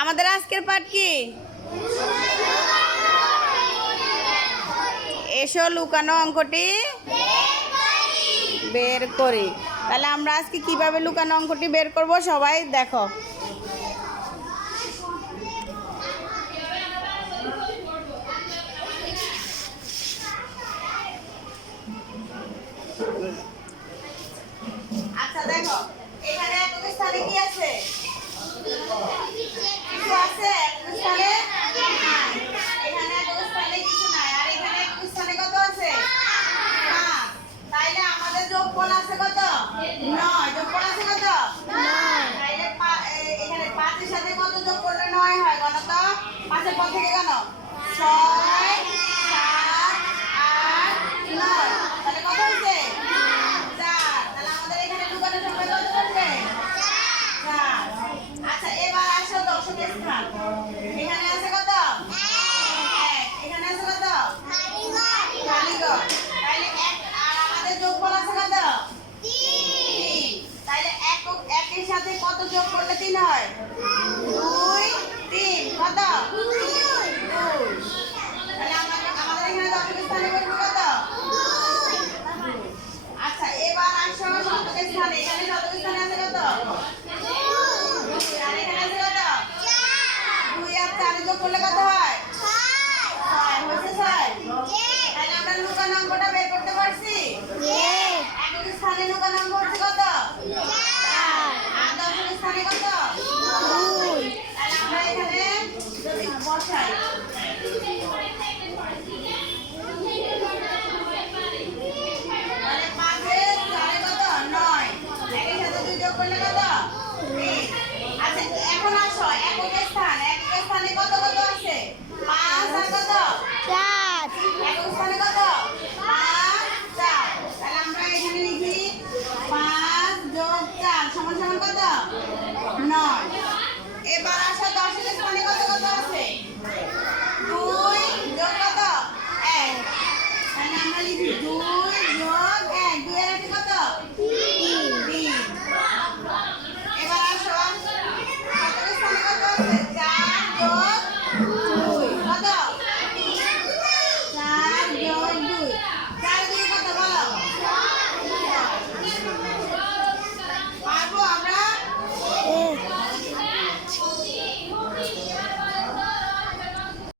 আমাদের আজকের পাঠ কি? এসো লুকানো অঙ্কটি বের করি। তাহলে আমরা আজকে কীভাবে লুকানো অঙ্কটি বের করব? সবাই দেখো আচ্ছা দেখো এখানে একক স্থানে কি আছে কিছু আছে একক স্থানে নাই। এখানে একক স্থানে কিছু নাই আর এখানে একক স্থানে কত আছে পাঁচ তাইলে আমাদের যোগফল আছে নয় যোগফল আছে কত এখানে পাঁচের সাথে কত যোগ করলে নয় হয় গণ পাঁচের পর থেকে কেন? ছয় সাত আট নয় তাহলে কত হয়েছে চার তাহলে আমাদের এখানে লুকানো সময় কত করবে চার আচ্ছা এবার আসো দশকের স্থান এখানে আছে কত এক এখানে আছে কত কালীগঞ্জ তাইলে এক আর আমাদের যোগফল আছে কত তিন তাইলে একক একের সাথে কত যোগ করলে তিন হয়। দুই তিন কত? আচ্ছা এবার আসো শতকের স্থানে। এখানে কত? দুই, আর এখানে আছে কত? করলে কত হয়? করলে কত? আচ্ছা এখন আসো একক স্থান একক স্থানে কত কত আছে? পাঁচ আর কত? চার। একক স্থানে কত? পাঁচ চার। তাহলে আমরা এখানে লিখি পাঁচ যোগ চার সমান সমান কত? নয়। এবার আসো দশের স্থানে কত কত আছে? দুই যোগ কত? এক। তাহলে আমরা লিখি দুই